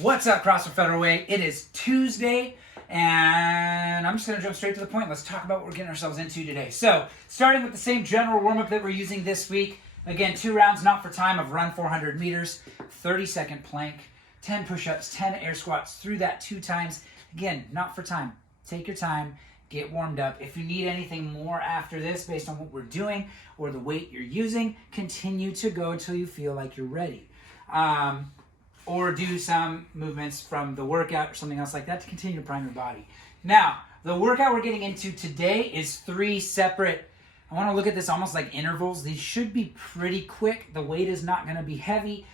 What's up, CrossFit Federal Way? It is Tuesday, and I'm just going to jump straight to the point. Let's talk about what we're getting ourselves into today. So, starting with the same general warm-up that we're using this week. Again, 2 rounds, not for time, of run 400 meters, 30-second plank, 10 push-ups, 10 air squats through that 2 times. Again, not for time. Take your time, get warmed up. If you need anything more after this based on what we're doing or the weight you're using, continue to go until you feel like you're ready. Or do some movements from the workout or something else like that to continue to prime your body. Now, the workout we're getting into today is 3 separate, I want to look at this almost like intervals. These should be pretty quick. The weight is not going to be heavy.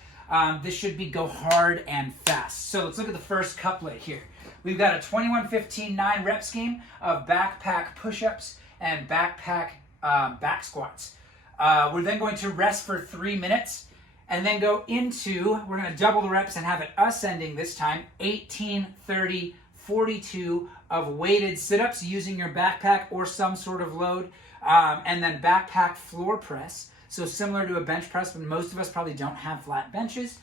This should be go hard and fast. So let's look at the first couplet here. We've got a 21-15-9 rep scheme of backpack push-ups and backpack back squats. We're then going to rest for 3 minutes. And then go into, we're going to double the reps and have it ascending this time, 18, 30, 42 of weighted sit-ups using your backpack or some sort of load. And then backpack floor press. So similar to a bench press, but most of us probably don't have flat benches.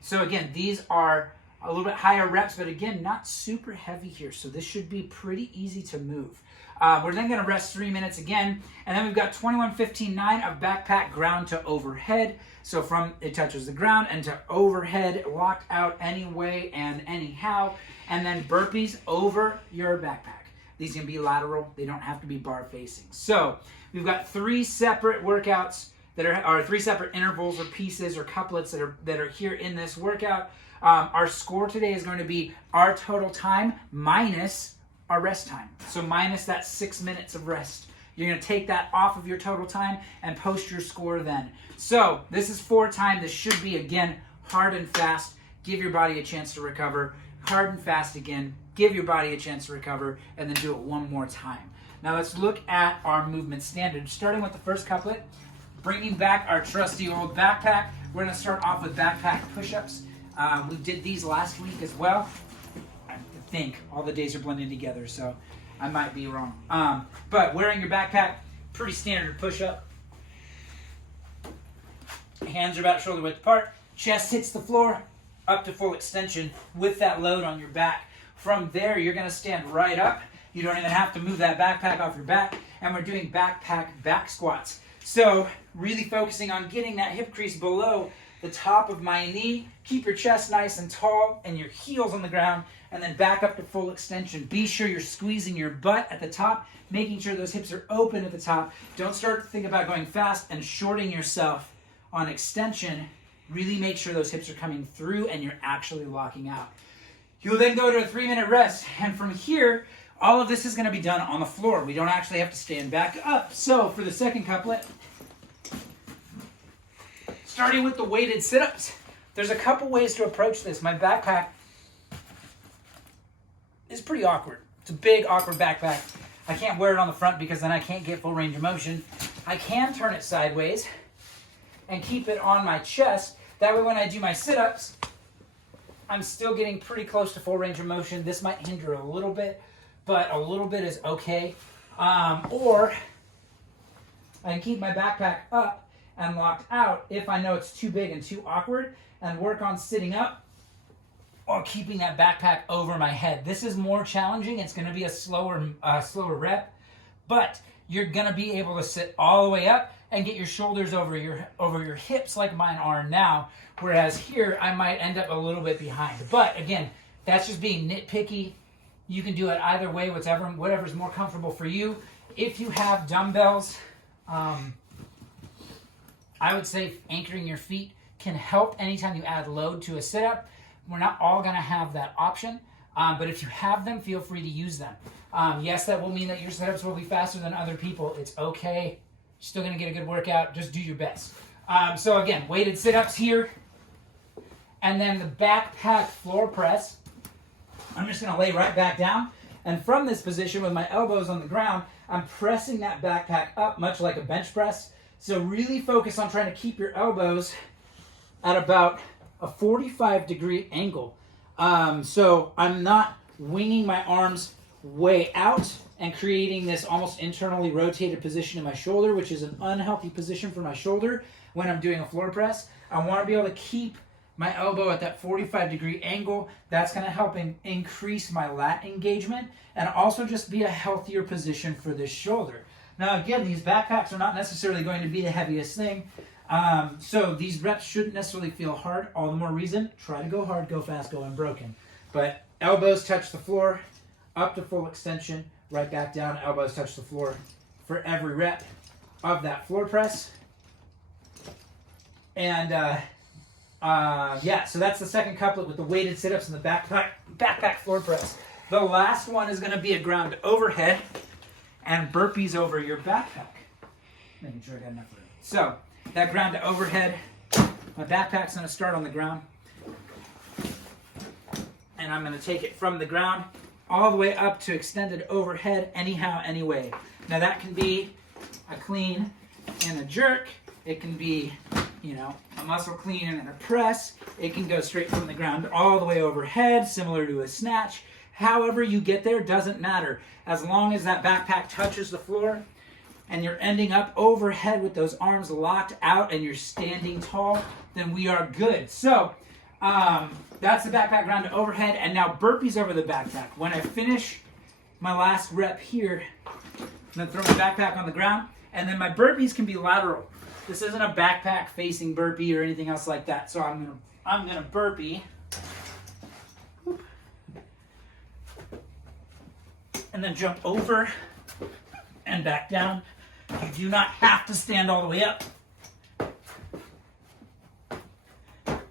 So again, these are a little bit higher reps, but again, not super heavy here. So this should be pretty easy to move. We're then going to rest 3 minutes again. And then we've got 21-15-9 of backpack ground to overhead. So from it touches the ground and to overhead, locked out anyway and anyhow. And then burpees over your backpack. These can be lateral. They don't have to be bar facing. So we've got 3 separate workouts that are 3 separate intervals or pieces or couplets that are here in this workout. Our score today is going to be our total time minus our rest time. So minus that 6 minutes of rest. You're going to take that off of your total time and post your score then. So this is 4 time. This should be, again, hard and fast. Give your body a chance to recover. Hard and fast again. Give your body a chance to recover. And then do it 1 more time. Now let's look at our movement standards. Starting with the first couplet. Bringing back our trusty old backpack. We're going to start off with backpack push-ups. We did these last week as well. I think all the days are blending together, so I might be wrong. But wearing your backpack, pretty standard push-up. Hands are about shoulder width apart. Chest hits the floor, up to full extension with that load on your back. From there, you're going to stand right up. You don't even have to move that backpack off your back. And we're doing backpack back squats. So really focusing on getting that hip crease below the top of my knee. Keep your chest nice and tall and your heels on the ground, and then back up to full extension. Be sure you're squeezing your butt at the top, making sure those hips are open at the top. Don't start to think about going fast and shorting yourself on extension. Really make sure those hips are coming through and you're actually locking out. You'll then go to a 3-minute rest, and from here, all of this is going to be done on the floor. We don't actually have to stand back up. So for the second couplet, starting with the weighted sit-ups, there's a couple ways to approach this. My backpack is pretty awkward. It's a big, awkward backpack. I can't wear it on the front because then I can't get full range of motion. I can turn it sideways and keep it on my chest. That way when I do my sit-ups, I'm still getting pretty close to full range of motion. This might hinder a little bit, but a little bit is okay. Or I can keep my backpack up and locked out if I know it's too big and too awkward, and work on sitting up or keeping that backpack over my head. This is more challenging. It's going to be a slower rep, but you're going to be able to sit all the way up and get your shoulders over your hips like mine are now, whereas here I might end up a little bit behind. But again, that's just being nitpicky. You can do it either way, whatever's more comfortable for you. If you have dumbbells, I would say anchoring your feet can help anytime you add load to a sit-up. We're not all going to have that option, but if you have them, feel free to use them. Yes, that will mean that your sit-ups will be faster than other people. It's okay. You're still going to get a good workout. Just do your best. So again, weighted sit-ups here, and then the backpack floor press. I'm just going to lay right back down, and from this position with my elbows on the ground, I'm pressing that backpack up much like a bench press. So really focus on trying to keep your elbows at about a 45-degree angle. So I'm not winging my arms way out and creating this almost internally rotated position in my shoulder, which is an unhealthy position for my shoulder when I'm doing a floor press. I want to be able to keep my elbow at that 45-degree angle. That's going to help increase my lat engagement and also just be a healthier position for this shoulder. Now, again, these backpacks are not necessarily going to be the heaviest thing. So these reps shouldn't necessarily feel hard. All the more reason, try to go hard, go fast, go unbroken. But elbows touch the floor, up to full extension, right back down, elbows touch the floor for every rep of that floor press. And yeah, so that's the second couplet with the weighted sit-ups and the backpack floor press. The last one is going to be a ground overhead and burpees over your backpack. Making sure I got enough room. So that ground to overhead, my backpack's going to start on the ground. And I'm going to take it from the ground all the way up to extended overhead anyhow, anyway. Now that can be a clean and a jerk. It can be, you know, a muscle clean and a press. It can go straight from the ground all the way overhead, similar to a snatch. However you get there doesn't matter. As long as that backpack touches the floor and you're ending up overhead with those arms locked out and you're standing tall, then we are good. So that's the backpack ground to overhead, and now burpees over the backpack. When I finish my last rep here, I'm going to throw my backpack on the ground, and then my burpees can be lateral. This isn't a backpack facing burpee or anything else like that. So I'm gonna burpee, and then jump over and back down. You do not have to stand all the way up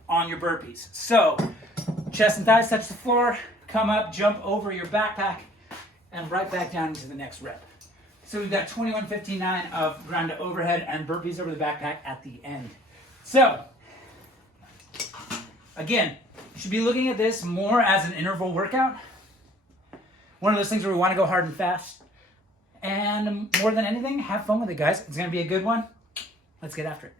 on your burpees. So chest and thighs touch the floor, come up, jump over your backpack, and right back down into the next rep. So we've got 21:59 of ground to overhead and burpees over the backpack at the end. So, again, you should be looking at this more as an interval workout. One of those things where we want to go hard and fast. And more than anything, have fun with it, guys. It's going to be a good one. Let's get after it.